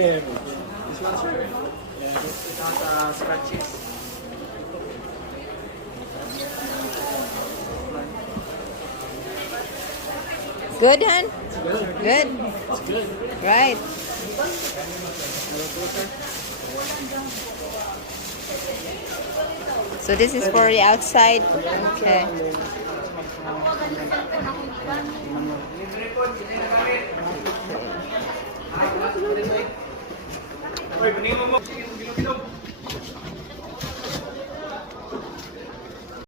This one, sir. Yeah, it has scratches. Good, hon? Good. Good. It's good. Right. So this is for the outside. Okay.